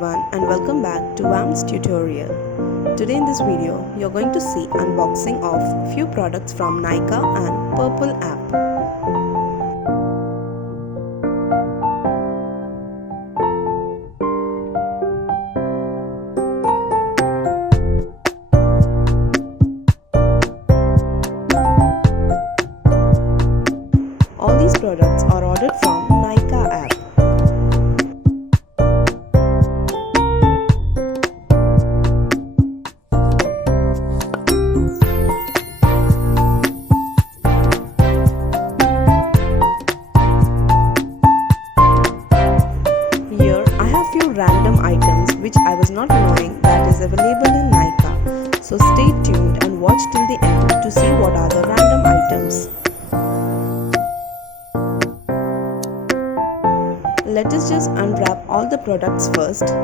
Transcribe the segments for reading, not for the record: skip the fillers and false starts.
everyone and welcome back to WAM'S tutorial. Today in this video, you're going to see unboxing of few products from Nykaa and Purple app. All these products are ordered from Nykaa app. Here I have few random items which I was not knowing that is available in Nykaa. So stay tuned and watch till the end to see what are the random items. Let us just unwrap all the products first.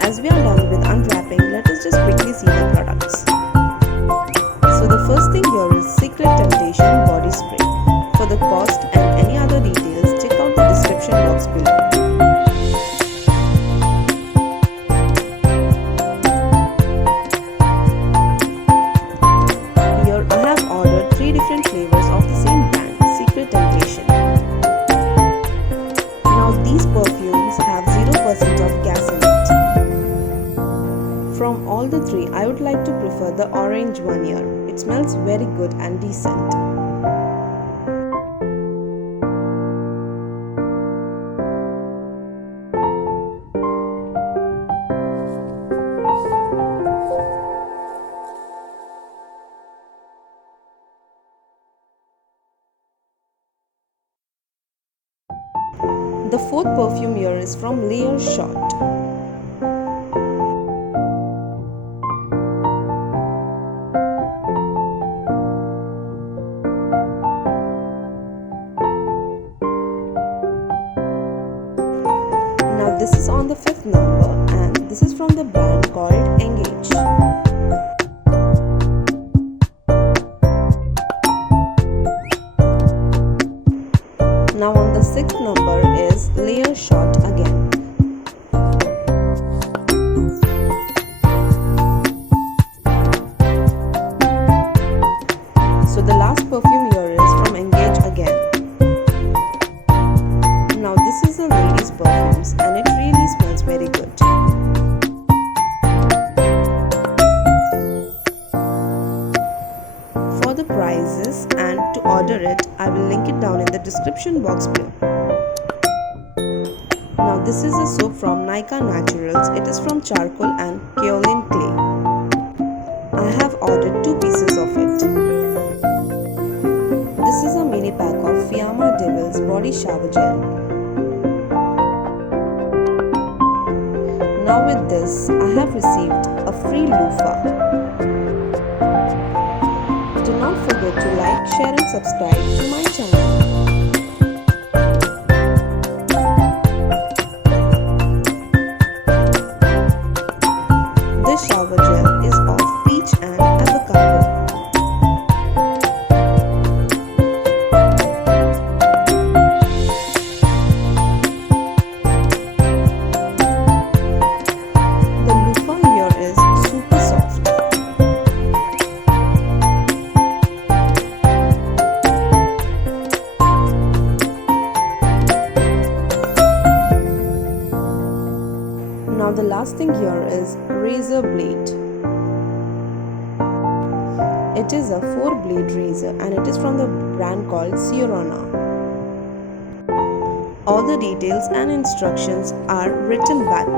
As we are done with unwrapping, let us just quickly see the products. So the first thing here is Secret Temptation Body Spray. For the cost and any other details, check out the description box below. Here I have ordered 3 different flavors of the same brand, Secret Temptation. Now these perfumes have 0% of gas in it. From all the 3, I would like to prefer the orange one here. It smells very good and decent. The 4th perfume here is from Layer Shot. Now this is on the 5th number and this is from the brand called Engage. Now on the 6th number is Layer Shot again. So the last perfume here is from Engage again. Now this is a lady's perfumes and it really smells very good. For the prices and to order it, I will link it down in the description box below. Now this is a soap from Nykaa Naturals. It is from charcoal and kaolin clay. I have ordered 2 pieces of it. This is a mini pack of Fiyama Devil's Body Shower Gel. Now with this, I have received a free loofah. Do not forget to like, share and subscribe to my channel. This shower gel is of peach and avocado. The loofah here is super soft. Now the last thing here is razor blade. It is a 4-blade razor and it is from the brand called Sierra. All the details and instructions are written back.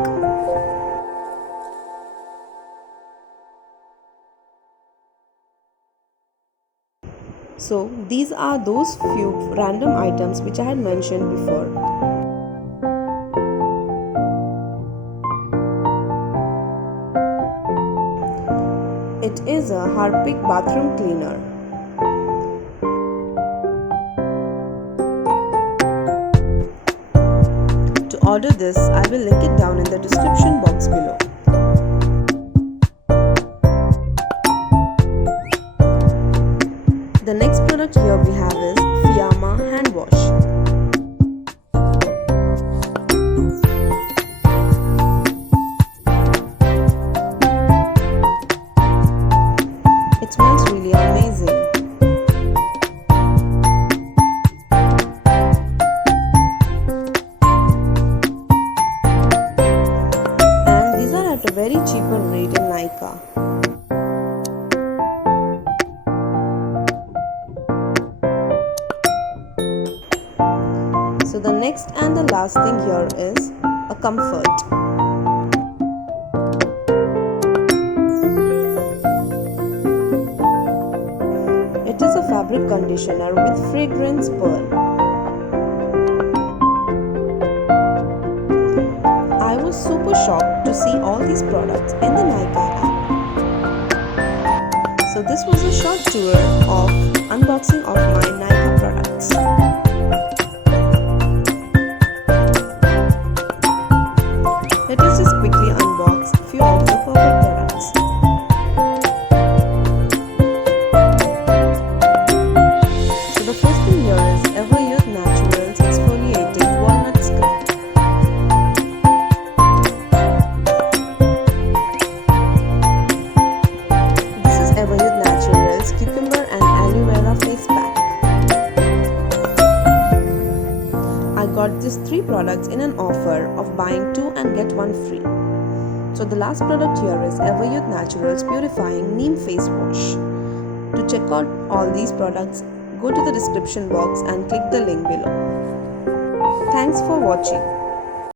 So these are those few random items which I had mentioned before. is a Harpic bathroom cleaner. To order this, I will link it down in the description box below. The next product here we have is Fiyama hand wash. It smells really amazing. And these are at a very cheaper rate in Nykaa. So the next and the last thing here is a comfort. It is a fabric conditioner with fragrance pearl. I was super shocked to see all these products in the Nykaa app. So this was a short tour of unboxing of my Nykaa products. Let us just quickly unbox a few of the Purple products. So the first thing here is Ever Youth Naturals Exfoliating Walnut Scrub. This is Ever Youth Naturals Cucumber and Aloe Vera Face Pack. I got these 3 products in an offer of buying 2 and get 1 free. So the last product here is Ever Youth Naturals Purifying Neem Face Wash. To check out all these products, go to the description box and click the link below. Thanks for watching.